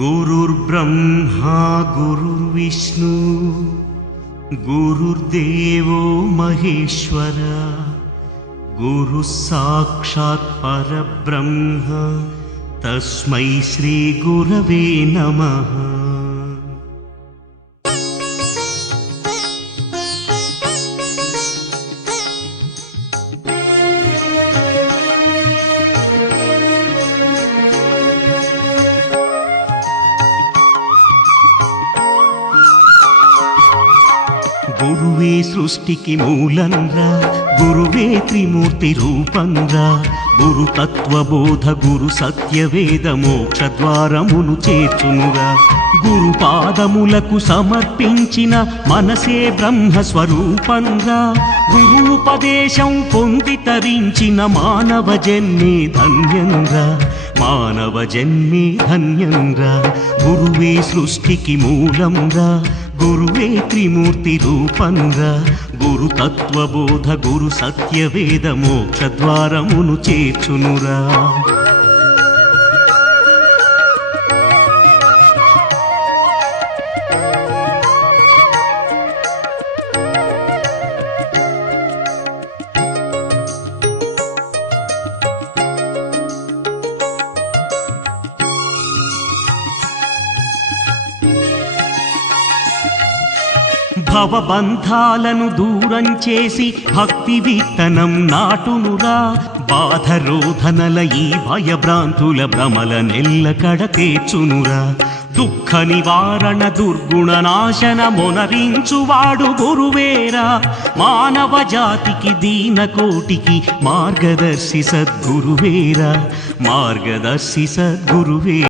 गुरुर्ब्रह्मा गुरुर्विष्णु गुरुर्देवो महेश्वर गुरुः साक्षात् परब्रह्म तस्मै श्रीगुरवे नमः గురువే సృష్టికి మూలంరా గురువే త్రిమూర్తి రూపంరా. గురు తత్వబోధ గురు సత్యవేద మోక్ష ద్వారమును చేర్చునురా గురు పాదములకు సమర్పించిన మనసే బ్రహ్మ స్వరూపంరా. పొంది తరించిన మానవ జన్మే ధన్యంగా మానవ జన్మే ధన్యంగా గురువే సృష్టికి మూలంగా గురువే త్రిమూర్తి రూపంగా గురు తత్వబోధ గురు సత్యవేద మోక్ష ద్వారమును చేర్చునురా. భవబంధాలను దూరం చేసి భక్తి విత్తనం నాటునురా. బాధరోధనల ఈ భయభ్రాంతుల భ్రమల నెల్ల తీర్చునురా. దుఃఖ నివారణ దుర్గుణ నాశన మొనరించువాడు గురువేరా. మానవ జాతికి దీన కోటికి మార్గదర్శి సద్గురువేరా. మార్గదర్శి సద్గురువే